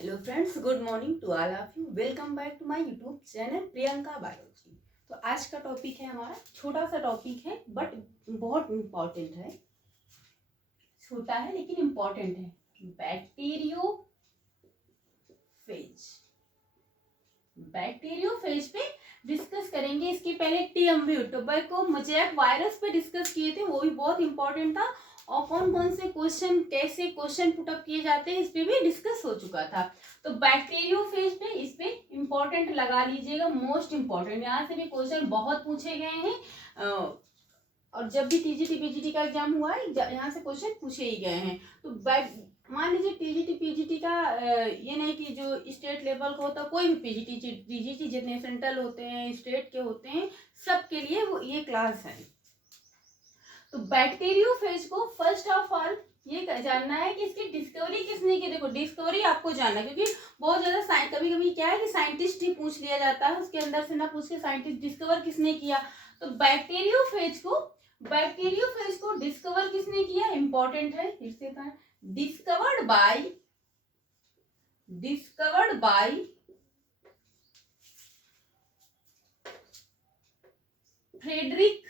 Hello friends, good morning to all of you. Welcome back to my YouTube channel Priyanka biology. तो आज का topic है हमारा, छोटा सा टॉपिक है बट बहुत इम्पॉर्टेंट है। छोटा है लेकिन इम्पॉर्टेंट है। बैक्टीरियोफेज। बैक्टीरियोफेज पे डिस्कस करेंगे। इसके पहले टीएमवी टोबैको मोज़ेक वायरस पे डिस्कस किए थे, वो भी बहुत इंपॉर्टेंट था। और कौन कौन से क्वेश्चन, कैसे क्वेश्चन पुटअप किए जाते हैं, इस पे भी डिस्कस हो चुका था। तो बैक्टीरियोफेज पे इस पे इंपॉर्टेंट लगा लीजिएगा, मोस्ट इंपॉर्टेंट। यहाँ से भी क्वेश्चन बहुत पूछे गए हैं और जब भी टीजीटी पीजीटी का एग्जाम हुआ है यहाँ से क्वेश्चन पूछे ही गए हैं। तो मान लीजिए टीजीटी पीजीटी का ये नहीं कि जो स्टेट लेवल का होता है, कोई भी पीजीटी टीजीटी जितने सेंट्रल होते हैं, स्टेट के होते हैं, सबके लिए वो ये क्लास है। तो बैक्टीरियोफेज को फर्स्ट ऑफ ऑल ये जानना है कि इसकी डिस्कवरी किसने की। देखो, डिस्कवरी आपको जानना है, क्योंकि बहुत ज्यादा कभी कभी क्या है कि साइंटिस्ट ही पूछ लिया जाता है, उसके अंदर से ना पूछ के साइंटिस्ट डिस्कवर किसने किया। तो बैक्टीरियोफेज को डिस्कवर किसने किया, इंपॉर्टेंट है। फिर से कहा, डिस्कवर्ड बाय फ्रेडरिक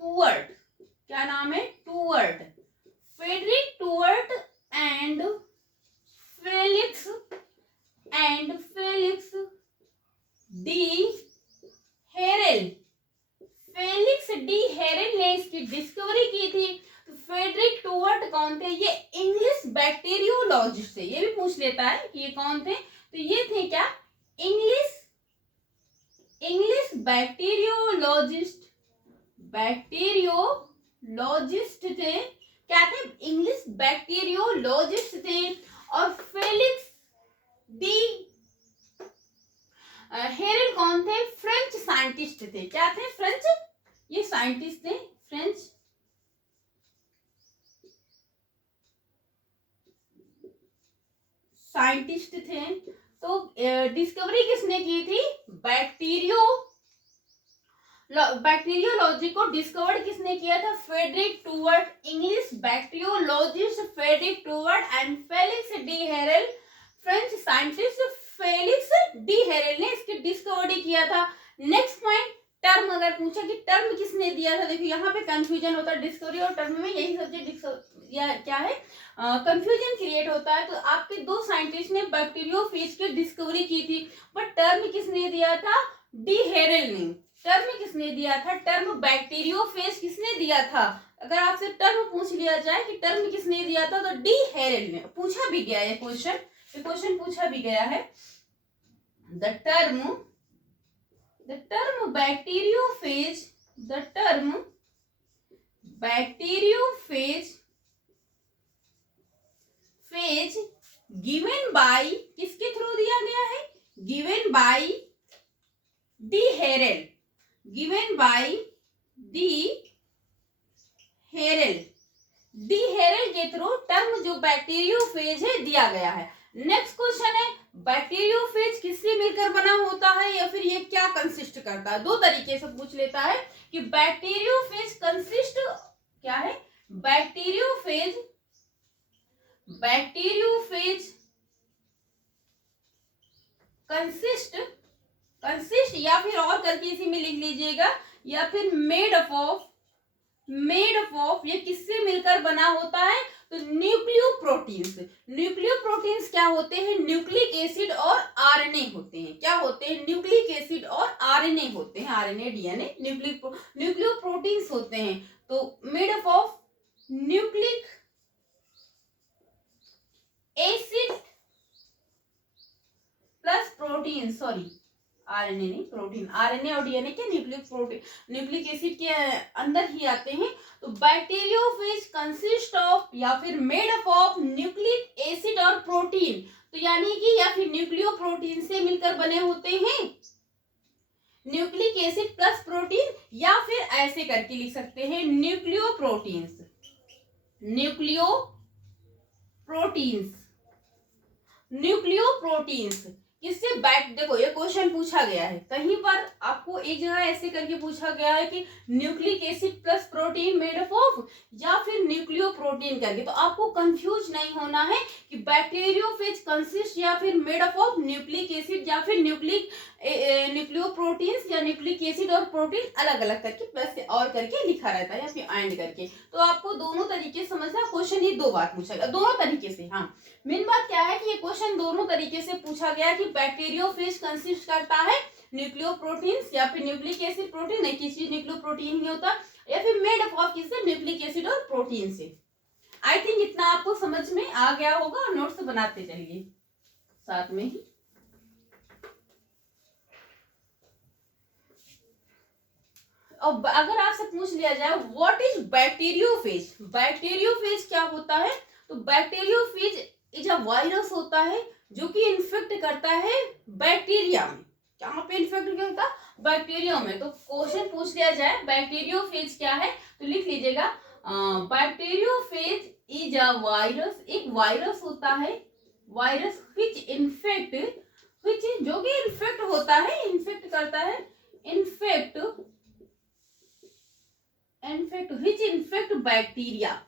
टूवर्ट। क्या नाम है? Twort. Frederick Twort and Felix d'Herelle. Felix d'Herelle ने इसकी डिस्कवरी की थी। तो फ्रेडरिक टूवर्ट कौन थे? ये इंग्लिश बैक्टीरियोलॉजिस्ट थे। ये भी पूछ लेता है कि ये कौन थे। तो ये थे क्या? इंग्लिश बैक्टीरियोलॉजिस्ट थे। क्या थे? इंग्लिश बैक्टीरियोलॉजिस्ट थे। और फेलिक्स डी हेरेल कौन थे? फ्रेंच साइंटिस्ट थे। क्या थे? फ्रेंच, ये साइंटिस्ट थे, फ्रेंच साइंटिस्ट थे। तो डिस्कवरी किसने की थी? बैक्टीरियोलॉजी को डिस्कवर किसने किया था? Frederick Twort. English bacteriologist Frederick Twort and Felix d'Herelle, French scientist Felix d'Herelle ने इसकी डिस्कवरी किया था। नेक्स्ट पॉइंट, टर्म अगर पूछा कि टर्म किसने दिया था, देखो यहाँ पे कंफ्यूजन होता है। डिस्कवरी और टर्म में यही सब्जेक्ट या क्या है, कंफ्यूजन क्रिएट होता है। तो आपके दो साइंटिस्ट ने बैक्टीरियोफेज की डिस्कवरी की थी, बट टर्म किसने दिया था? डी हेरेल ने। टर्म किसने दिया था? टर्म बैक्टीरियोफेज किसने दिया था? अगर आपसे टर्म पूछ लिया जाए कि टर्म किसने दिया था, तो डी हेरेल ने। पूछा भी गया है क्वेश्चन पूछा भी गया है। The term bacteriophage given by, किसके थ्रू दिया गया है? Given by d'Herelle. D'Herelle के थ्रू टर्म जो बैक्टीरियोफेज है दिया गया है। नेक्स्ट क्वेश्चन है, बैक्टीरियोफेज किससे मिलकर बना होता है या फिर ये क्या कंसिस्ट करता है? दो तरीके से पूछ लेता है कि बैक्टीरियोफेज कंसिस्ट क्या है। बैक्टीरियोफेज कंसिस्ट या फिर और करके इसी में लिख लीजिएगा, या फिर मेड अप ऑफ, ये किससे मिलकर बना होता है? तो न्यूक्लियोप्रोटीन्स क्या होते हैं? न्यूक्लिक एसिड और आरएनए होते हैं। क्या होते हैं? न्यूक्लिक एसिड और आरएनए होते हैं। आरएनए डीएनए न्यूक्लियोप्रोटीन्स होते हैं। तो made up of nucleic acid plus protein, sorry RNA नहीं, प्रोटीन। आरएनए और डीएनए के न्यूक्लिक एसिड के अंदर ही आते हैं। तो बैक्टीरियोफेज कंसिस्ट ऑफ या फिर made up of nucleic acid और प्रोटीन। तो यानी कि या फिर न्यूक्लियोप्रोटीन से मिलकर बने होते हैं, न्यूक्लिक एसिड प्लस प्रोटीन, या फिर ऐसे करके लिख सकते हैं न्यूक्लियोप्रोटीन्स। किससे देखो ये क्वेश्चन पूछा गया है, कहीं पर आपको एक जगह ऐसे करके पूछा गया है कि nucleic acid plus protein made up of, या फिर न्यूक्लियो प्रोटीन करके, तो आपको कंफ्यूज नहीं होना है कि बैक्टीरियोफेज कंसिस्ट या फिर made up of nucleic acid या फिर न्यूक्लियो प्रोटीन्स या न्यूक्लिक एसिड और प्रोटीन अलग अलग करके प्लस और करके लिखा रहता है या फिर एंड करके। तो आपको दोनों तरीके समझना, क्वेश्चन ये दो बार पूछा गया दोनों तरीके से। हाँ, मेन बात क्या है कि ये क्वेश्चन दोनों तरीके से पूछा गया कि बैक्टीरियोफेज कंसिस्ट करता है न्यूक्लियो प्रोटीन्स या फिर न्यूक्लिक एसिड प्रोटीन, नहीं किसी न्यूक्लियो प्रोटीन ही होता, या फिर मेड अप ऑफ किससे, न्यूक्लिक एसिड और प्रोटीन से। आई थिंक इतना आपको समझ में आ गया होगा, और नोट्स बनाते चलिए साथ में ही। और अगर आपसे पूछ लिया जाए व्हाट इज बैक्टीरियोफेज, बैक्टीरियोफेज क्या होता है, तो बैक्टीरियोफेज इज अ वायरस होता है जो कि इन्फेक्ट करता है बैक्टीरिया में। कहाँ पे इन्फेक्ट करता, बैक्टीरिया में। तो क्वेश्चन पूछ लिया जाए बैक्टीरियोफेज क्या है, तो लिख लीजिएगा बैक्टीरियोफेज इज अ वायरस, एक वायरस होता है, वायरस व्हिच इन्फेक्ट, व्हिच जो कि इन्फेक्ट होता है, इन्फेक्ट करता है, इन्फेक्ट व्हिच इन्फेक्ट बैक्टीरिया,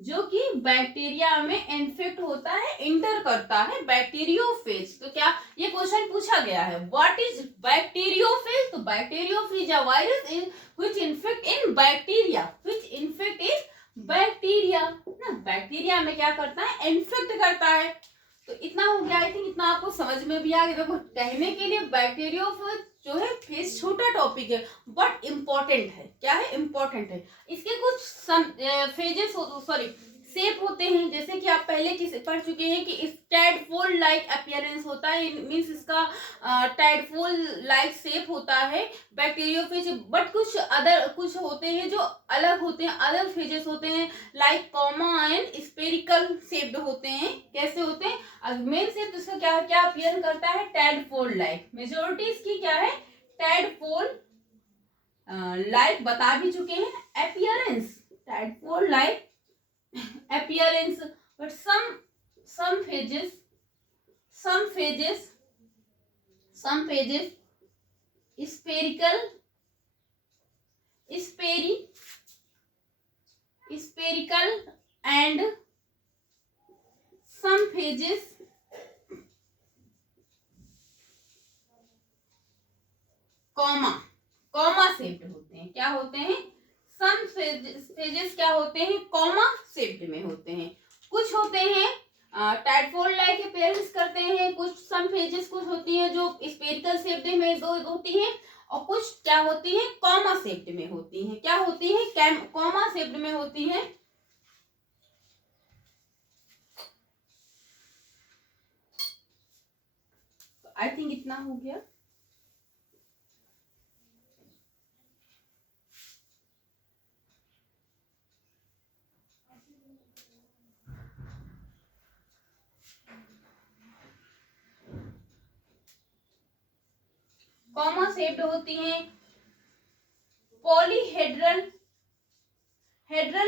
जो कि बैक्टीरिया में इन्फेक्ट होता है, इंटर करता है बैक्टीरियोफेज। तो क्या ये क्वेश्चन पूछा गया है, व्हाट इज बैक्टीरियोफेज, तो bacteriophage a virus which infect in bacteria, which infect in bacteria ना, बैक्टीरिया में क्या करता है, इन्फेक्ट करता है। तो इतना हो गया, आई थिंक इतना आपको समझ में भी आ गया। देखो कहने के लिए बैक्टीरियोफेज जो है फेज छोटा टॉपिक है बट इम्पोर्टेंट है, क्या है, इम्पोर्टेंट है। इसके कुछ फेजेस सॉरी शेप होते हैं, जैसे कि आप पहले किसे पढ़ चुके हैं कि टैडपोल लाइक अपीयरेंस होता है, मींस इसका टैडपोल लाइक शेप होता है बैक्टीरियोफेज। बट कुछ होते हैं जो अलग होते हैं, अदर फेजेस होते हैं, like comma and spherical shaped होते हैं। कैसे होते हैं, मेन शेप इसका क्या क्या अपीयर करता है, टैडपोल लाइक। मेजोरिटी इसकी क्या है, टैडपोल लाइक बता भी चुके हैं, appearance tadpole like appearance, but some phases spherical and some phases comma shaped होते हैं। क्या होते हैं, सम फेजेस क्या होते हैं, कॉमा शेप्ड में होते हैं। कुछ होते हैं टैडपोल लाइक अपीयरेंस करते हैं, कुछ सम फेजेस कुछ होती हैं जो स्फेरिकल शेप्ड में दो होती हैं, और कुछ क्या होती हैं, कॉमा शेप्ड में होती हैं। क्या होती हैं, कॉमा शेप्ड में होती हैं। आई थिंक इतना हो गया। कॉमा शेप्ड होती हैं, पॉलीहेड्रल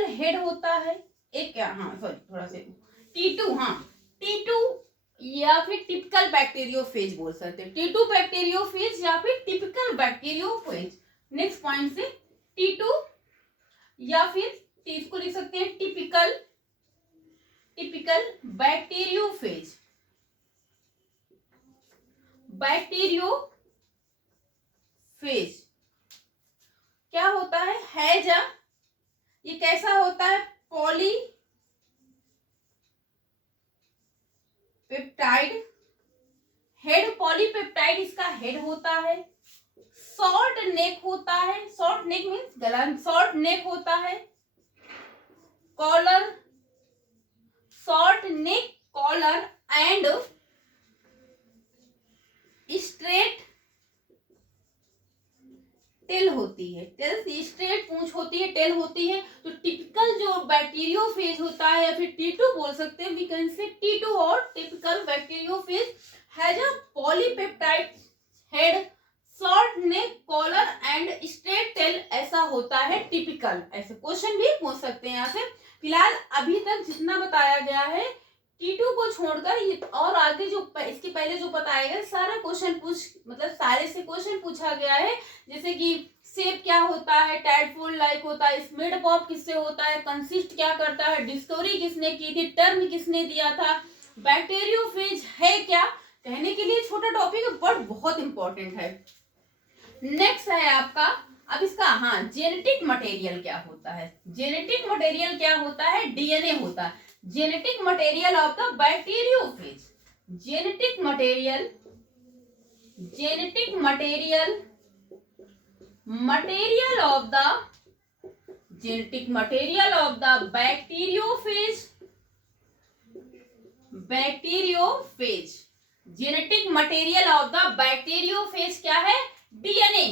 हेड होता है एक, क्या, हाँ सॉरी थोड़ा से T2, हाँ T2 या फिर टिपिकल बैक्टीरियोफेज बोल सकते हैं, T2 बैक्टीरियोफेज या फिर टिपिकल बैक्टीरियोफेज। नेक्स्ट पॉइंट से T2 या फिर इसको लिख सकते हैं टिपिकल बैक्टीरियोफेज। क्या होता है, हैजा, ये कैसा होता है, पॉलीपेप्टाइड हेड, पॉलीपेप्टाइड इसका हेड होता है। शॉर्ट नेक होता है, शॉर्ट नेक मीन्स गला, शॉर्ट नेक होता है। Collar, short neck collar and straight tail होती है, स्ट्रेट पूंछ होती है, टेल होती है। तो टिपिकल जो बैक्टीरियोफेज होता है या फिर T2 बोल सकते हैं, वी कैन से T2 और typical bacteriophage has a polypeptide head, short neck collar and straight tail, ऐसा होता है टिपिकल। ऐसे क्वेश्चन भी पूछ सकते हैं यहाँ से। फिलहाल अभी तक जितना बताया गया है T2 को छोड़कर और आगे जो इसके पहले जो बताया गया सारा क्वेश्चन मतलब सारे से क्वेश्चन पूछा गया है, जैसे कि शेप क्या होता है, टैडपोल लाइक होता है, स्मिड पॉप किससे होता है, कंसिस्ट क्या करता है, डिस्कवरी किसने की थी, टर्म किसने दिया था, बैक्टीरियोफेज है क्या, कहने के लिए छोटा टॉपिक है बट बहुत इंपॉर्टेंट है। नेक्स्ट है आपका, अब इसका हाँ जेनेटिक मटेरियल क्या होता है, जेनेटिक मटेरियल क्या होता है, डीएनए होता है, genetic material of the bacteriophage, genetic material, genetic material, material of the, genetic material of the bacteriophage, bacteriophage, genetic material of the bacteriophage क्या है, DNA,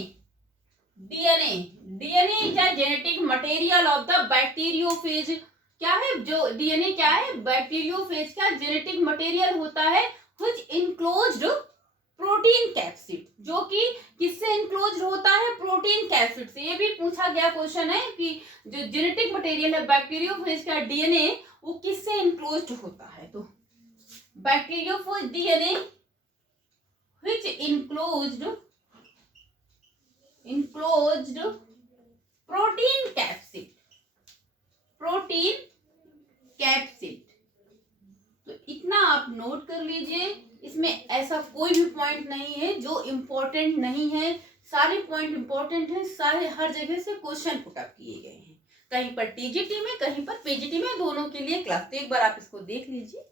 DNA, DNA is a genetic material of the bacteriophage, क्या है जो DNA क्या है, bacteriophage का genetic material होता है, व्हिच इनक्लोज्ड प्रोटीन कैप्सिड, जो कि किससे इनक्लोज्ड होता है, प्रोटीन कैप्सिड से। ये भी पूछा गया क्वेश्चन है कि जो जेनेटिक मटेरियल है बैक्टीरियोफेज का डीएनए वो किससे इनक्लोज्ड होता है, तो bacteriophage DNA which enclosed protein capsid, protein capsid. तो इतना आप नोट कर लीजिए, इसमें ऐसा कोई भी पॉइंट नहीं है जो इम्पोर्टेंट नहीं है, सारे पॉइंट इम्पोर्टेंट हैं, सारे हर जगह से क्वेश्चन पुट अप किए गए हैं, कहीं पर टीजीटी में कहीं पर पीजीटी में, दोनों के लिए क्लास। तो एक बार आप इसको देख लीजिए।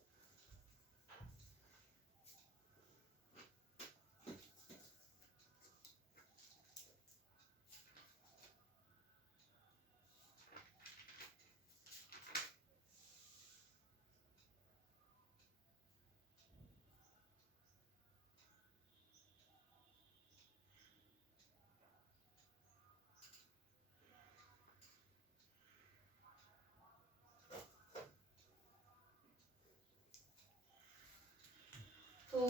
तो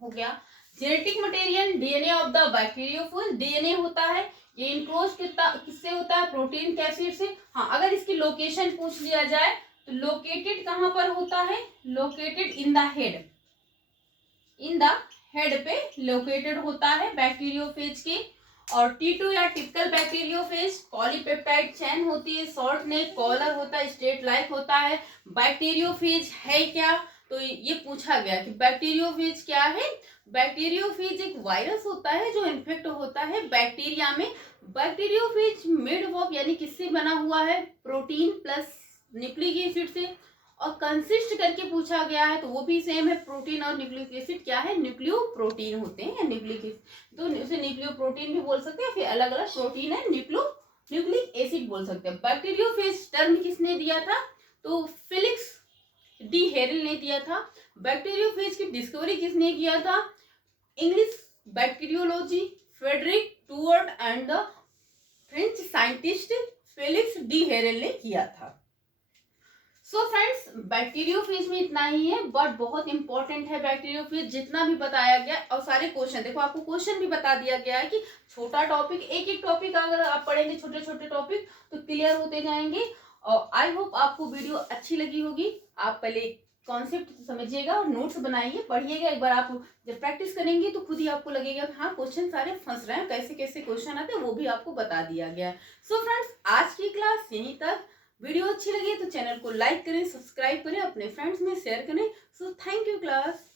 हो गया genetic material DNA of the bacteriophage, DNA होता है, ये इनक्लोज किससे होता है, प्रोटीन कैप्सिड से। हाँ अगर इसकी लोकेशन पूछ लिया जाए तो लोकेटेड कहां पर होता है, located in the head, in the head पे लोकेटेड होता है बैक्टीरियोफेज के। और T2 या टिपिकल बैक्टीरियोफेज पॉलीपेप्टाइड चेन होती है, शॉर्ट नेक कॉलर होता है, स्ट्रेट लाइक होता है। बैक्टीरियोफेज है क्या, तो ये पूछा गया कि बैक्टीरियोफेज क्या है, बैक्टीरियोफेज एक वायरस होता है जो इन्फेक्ट होता है बैक्टीरिया में। बैक्टीरियोफेज मेड ऑफ यानी किससे बना हुआ है, प्रोटीन प्लस न्यूक्लिक एसिड से। और कंसिस्ट करके पूछा गया है तो वो भी सेम है, प्रोटीन और न्यूक्लिक एसिड क्या है, न्यूक्लियो प्रोटीन होते हैं या न्यूक्लिक एसिड, तो उसे न्यूक्लियो प्रोटीन भी बोल सकते हैं, फिर अलग अलग प्रोटीन है न्यूक्लिक एसिड बोल सकते हैं। बैक्टीरियोफेज टर्म किसने दिया था, तो फिलिक्स डी हेरल ने दिया था। बैक्टीरियोफेज की डिस्कवरी किसने किया था, English bacteriology Frederick Twort and the French scientist Felix d'Herelle ने किया था। सो फ्रेंड्स बैक्टीरियोफेज में इतना ही है, बट बहुत इंपॉर्टेंट है बैक्टीरियोफेज, जितना भी बताया गया। और सारे क्वेश्चन देखो, आपको क्वेश्चन भी बता दिया गया है कि छोटा टॉपिक, एक एक टॉपिक अगर आप पढ़ेंगे छोटे छोटे टॉपिक तो क्लियर होते जाएंगे। और आई होप आपको वीडियो अच्छी लगी होगी। आप पहले कॉन्सेप्ट समझिएगा और नोट्स बनाइए, पढ़िएगा। एक बार आप जब प्रैक्टिस करेंगे तो खुद ही आपको लगेगा कि हाँ क्वेश्चन सारे फंस रहे हैं, कैसे कैसे क्वेश्चन आते हैं वो भी आपको बता दिया गया है। सो फ्रेंड्स आज की क्लास यहीं तक। वीडियो अच्छी लगी तो चैनल को लाइक करें, सब्सक्राइब करें, अपने फ्रेंड्स में शेयर करें। So thank you class.